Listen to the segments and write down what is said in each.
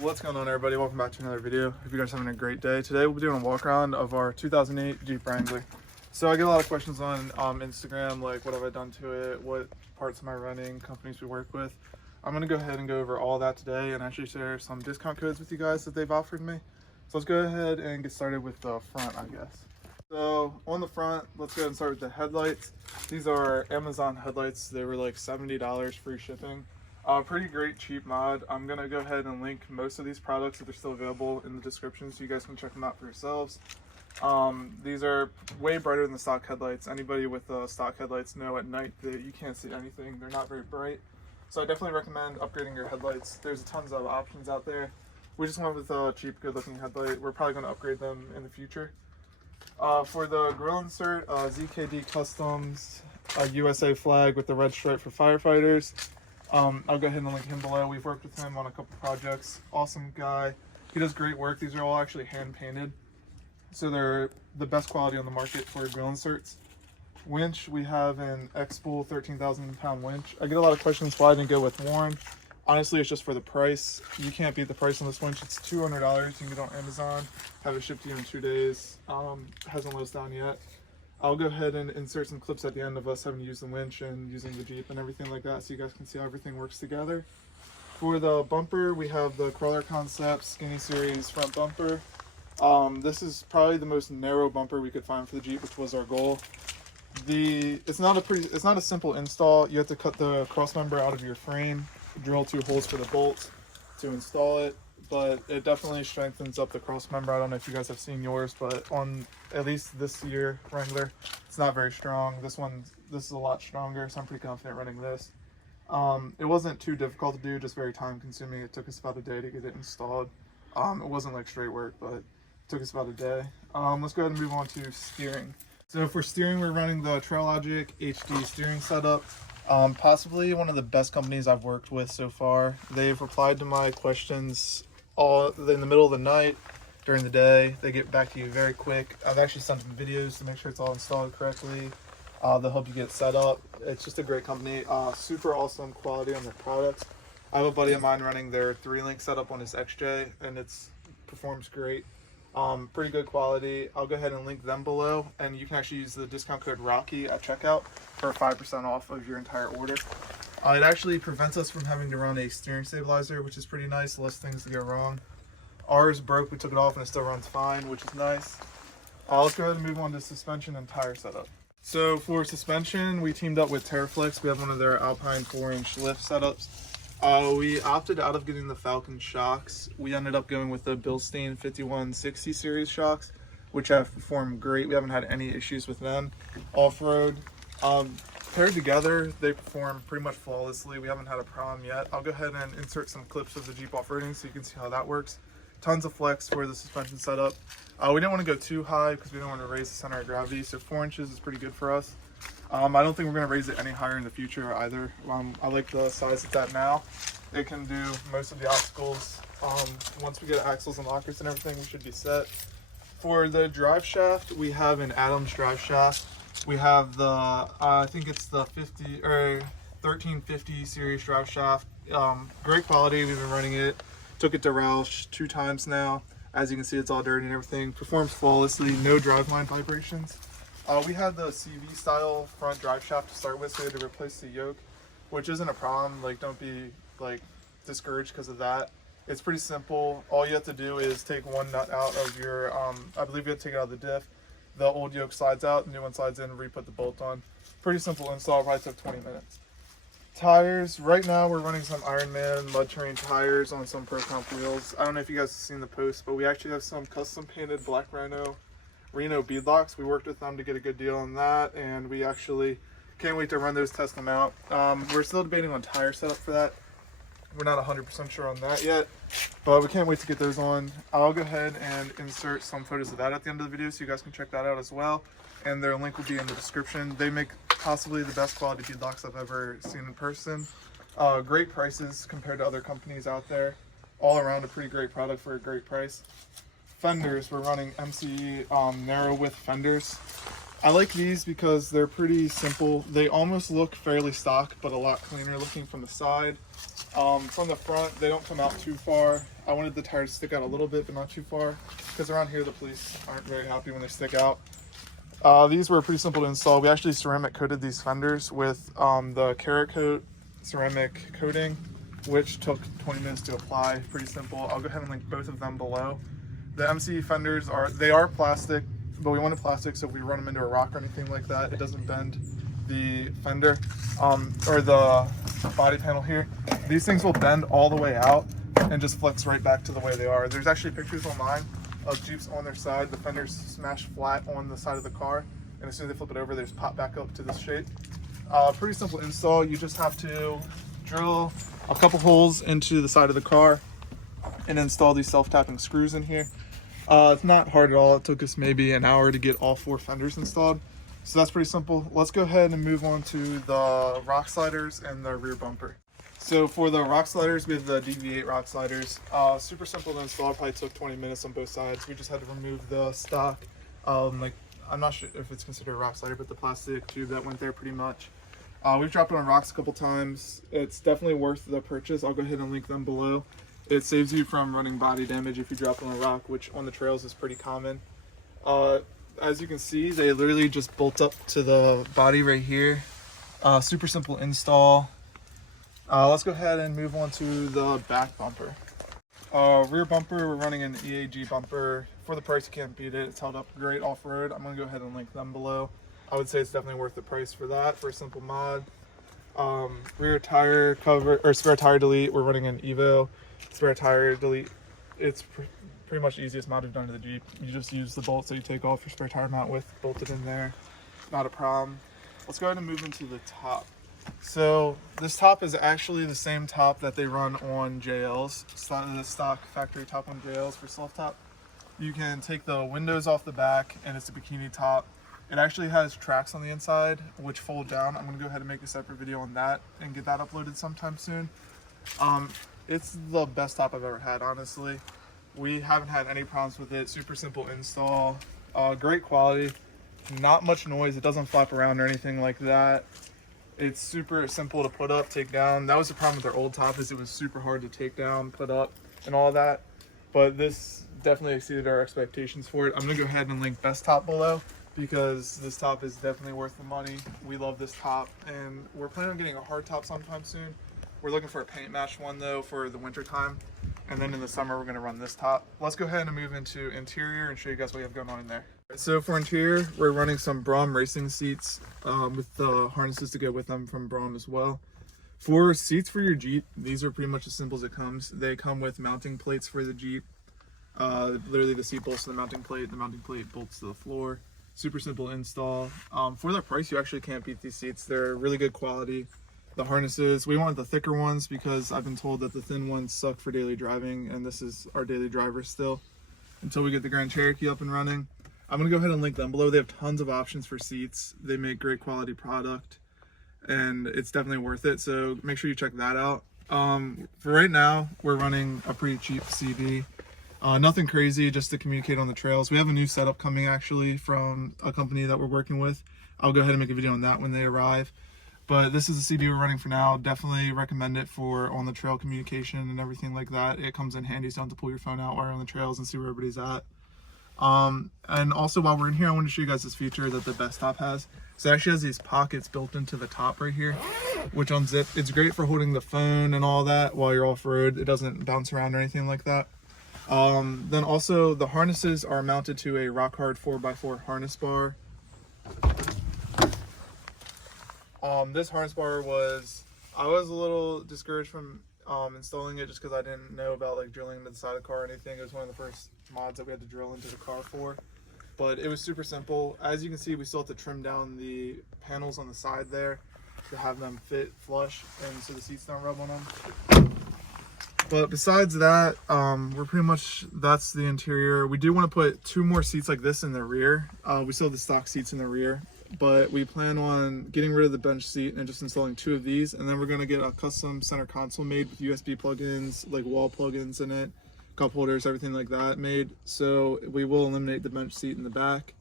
What's going on, everybody? Welcome back to another video. Hope you guys are having a great day. Today we'll be doing a walk around of our 2008 Jeep Wrangler. So I get a lot of questions on Instagram, like what have I done to it, what parts am I running, companies we work with. I'm going to go ahead and go over all that today and actually share some discount codes with you guys that they've offered me. So let's go ahead and get started with the front, I guess. So on the front, let's go ahead and start with the headlights. These are Amazon headlights. They were like $70 free shipping. Pretty great cheap mod. I'm gonna go ahead and link most of these products if they're still available in the description so you guys can check them out for yourselves. These are way brighter than the stock headlights. Anybody with stock headlights know at night that you can't see anything. They're not very bright. So I definitely recommend upgrading your headlights. There's tons of options out there. We just went with a cheap, good looking headlight. We're probably gonna upgrade them in the future. For the grill insert, ZKD Customs, a USA flag with the red stripe for firefighters. I'll go ahead and link him below. We've worked with him on a couple projects. Awesome guy. He does great work. These are all actually hand painted. So they're the best quality on the market for grill inserts. Winch, we have an X-Spool 13,000 pound winch. I get a lot of questions why I didn't go with Warren. Honestly, it's just for the price. You can't beat the price on this winch. It's $200. You can get it on Amazon, have it shipped to you in 2 days. Hasn't let us down yet. I'll go ahead and insert some clips at the end of us having to use the winch and using the Jeep and everything like that so you guys can see how everything works together. For the bumper, we have the Crawler Concept Skinny Series front bumper. This is probably the most narrow bumper we could find for the Jeep, which was our goal. It's not a simple install. You have to cut the cross member out of your frame, drill 2 holes for the bolts to install it, but it definitely strengthens up the cross member. I don't know if you guys have seen yours, but on at least this year Wrangler, it's not very strong. This is a lot stronger, so I'm pretty confident running this. It wasn't too difficult to do, just very time consuming. It took us about a day to get it installed. It wasn't like straight work, but it took us about a day. Let's go ahead and move on to steering. So for steering, we're running the Traillogic HD steering setup. Possibly one of the best companies I've worked with so far. They've replied to my questions all in the middle of the night, during the day. They get back to you very quick. I've actually sent them videos to make sure it's all installed correctly. They'll help you get set up. It's just a great company. Super awesome quality on their products. I have a buddy of mine running their 3-link setup on his XJ, and it performs great. Pretty good quality. I'll go ahead and link them below, and you can actually use the discount code Rocky at checkout for 5% off of your entire order. It actually prevents us from having to run a steering stabilizer, which is pretty nice, less things to go wrong. Ours broke, we took it off and it still runs fine, which is nice. Let's go ahead and move on to suspension and tire setup. So for suspension, we teamed up with Terraflex. We have one of their Alpine 4-inch lift setups. We opted out of getting the Falcon shocks. We ended up going with the Bilstein 5160 series shocks, which have performed great. We haven't had any issues with them. Off-road, paired together, they perform pretty much flawlessly. We haven't had a problem yet. I'll go ahead and insert some clips of the Jeep off-roading so you can see how that works. Tons of flex for the suspension setup. We didn't want to go too high because we don't want to raise the center of gravity, so 4 inches is pretty good for us. I don't think we're going to raise it any higher in the future either. I like the size it's at now. It can do most of the obstacles. Once we get axles and lockers and everything, we should be set. For the drive shaft, we have an Adams drive shaft. We have the, I think it's the 1350 series drive shaft. Great quality, we've been running it. Took it to Roush 2 times now. As you can see, it's all dirty and everything. Performs flawlessly, no driveline vibrations. We had the CV style front drive shaft to start with, so we had to replace the yoke, which isn't a problem. Like, don't be like discouraged because of that. It's pretty simple. All you have to do is take one nut out of your, I believe you have to take it out of the diff. The old yoke slides out, the new one slides in, and re-put the bolt on. Pretty simple install, probably took 20 minutes. Tires, right now we're running some Ironman mud terrain tires on some Pro Comp wheels. I don't know if you guys have seen the post, but we actually have some custom painted Black Rhino beadlocks. We worked with them to get a good deal on that, and we actually can't wait to run those, test them out. We're still debating on tire setup for that. We're not 100% sure on that yet, but we can't wait to get those on. I'll go ahead and insert some photos of that at the end of the video so you guys can check that out as well, and their link will be in the description. They make possibly the best quality beadlocks I've ever seen in person. Great prices compared to other companies out there. All around a pretty great product for a great price. Fenders, we're running MCE narrow width fenders. I like these because they're pretty simple. They almost look fairly stock, but a lot cleaner looking from the side. From the front, they don't come out too far. I wanted the tires to stick out a little bit, but not too far, because around here the police aren't very happy when they stick out. These were pretty simple to install. We actually ceramic coated these fenders with the Carrot Coat ceramic coating, which took 20 minutes to apply. Pretty simple. I'll go ahead and link both of them below. The MC fenders are plastic, but we wanted plastic so if we run them into a rock or anything like that, it doesn't bend the fender or the body panel here. These things will bend all the way out and just flex right back to the way they are. There's actually pictures online of Jeeps on their side, the fenders smash flat on the side of the car, and as soon as they flip it over, they just pop back up to this shape. Pretty simple install. You just have to drill a couple holes into the side of the car and install these self-tapping screws in here. It's not hard at all. It took us maybe an hour to get all 4 fenders installed. So that's pretty simple. Let's go ahead and move on to the rock sliders and the rear bumper. So for the rock sliders, we have the DV8 rock sliders. Super simple to install. Probably took 20 minutes on both sides. We just had to remove the stock, I'm not sure if it's considered a rock slider, but the plastic tube that went there pretty much. We've dropped it on rocks a couple times. It's definitely worth the purchase. I'll go ahead and link them below. It saves you from running body damage if you drop it on a rock, which on the trails is pretty common. As you can see, they literally just bolt up to the body right here. Super simple install. Let's go ahead and move on to the back bumper. Rear bumper, we're running an EAG bumper. For the price, you can't beat it. It's held up great off-road. I'm going to go ahead and link them below. I would say it's definitely worth the price for that, for a simple mod. Rear tire cover, or spare tire delete, we're running an Evo. Spare tire delete, it's pretty much the easiest mod we've done to the Jeep. You just use the bolts that you take off your spare tire mount with, bolted in there. Not a problem. Let's go ahead and move into the top. So this top is actually the same top that they run on JLs. It's not the stock factory top on JLs for self top. You can take the windows off the back and it's a bikini top. It actually has tracks on the inside which fold down. I'm going to go ahead and make a separate video on that and get that uploaded sometime soon. It's the best top I've ever had, honestly. We haven't had any problems with it. Super simple install, great quality, not much noise. It doesn't flap around or anything like that. It's super simple to put up, take down. That was the problem with their old top, is it was super hard to take down, put up, and all that. But this definitely exceeded our expectations for it. I'm gonna go ahead and link best top below because this top is definitely worth the money. We love this top, and we're planning on getting a hard top sometime soon. We're looking for a paint match one though for the winter time, and then in the summer we're gonna run this top. Let's go ahead and move into interior and show you guys what we have going on in there. So for interior, we're running some Brom racing seats with the harnesses to go with them from Brom as well. For seats for your Jeep, these are pretty much as simple as it comes. They come with mounting plates for the Jeep. Literally the seat bolts to the mounting plate bolts to the floor. Super simple install. For their price, you actually can't beat these seats. They're really good quality. The harnesses, we wanted the thicker ones because I've been told that the thin ones suck for daily driving, and this is our daily driver still until we get the Grand Cherokee up and running. I'm gonna go ahead and link them below. They have tons of options for seats. They make great quality product and it's definitely worth it. So make sure you check that out. For right now, we're running a pretty cheap CD. Nothing crazy, just to communicate on the trails. We have a new setup coming actually from a company that we're working with. I'll go ahead and make a video on that when they arrive. But this is the CB we're running for now. Definitely recommend it for on the trail communication and everything like that. It comes in handy, so you don't have to pull your phone out while you're on the trails and see where everybody's at. And also while we're in here, I want to show you guys this feature that the best top has. So it actually has these pockets built into the top right here, which unzip. It's great for holding the phone and all that while you're off-road. It doesn't bounce around or anything like that. Then also the harnesses are mounted to a rock hard 4x4 harness bar. This harness bar I was a little discouraged from installing it just because I didn't know about like drilling into the side of the car or anything. It was one of the first mods that we had to drill into the car for, but it was super simple. As you can see, we still have to trim down the panels on the side there to have them fit flush and so the seats don't rub on them. But besides that, we're pretty much, that's the interior. We do want to put 2 more seats like this in the rear. We still have the stock seats in the rear, but we plan on getting rid of the bench seat and just installing 2 of these, and then we're going to get a custom center console made with USB plugins, like wall plugins in it, cup holders, everything like that made. So we will eliminate the bench seat in the back.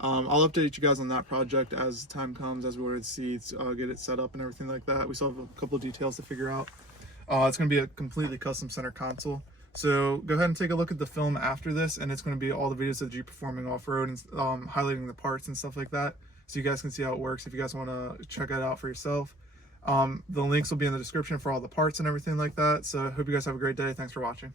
I'll update you guys on that project as time comes, as we order the seats, get it set up and everything like that. We still have a couple of details to figure out. It's going to be a completely custom center console. So go ahead and take a look at the film after this, and it's going to be all the videos of Jeep performing off-road and highlighting the parts and stuff like that, so you guys can see how it works if you guys want to check it out for yourself. The links will be in the description for all the parts and everything like that. So I hope you guys have a great day. Thanks for watching.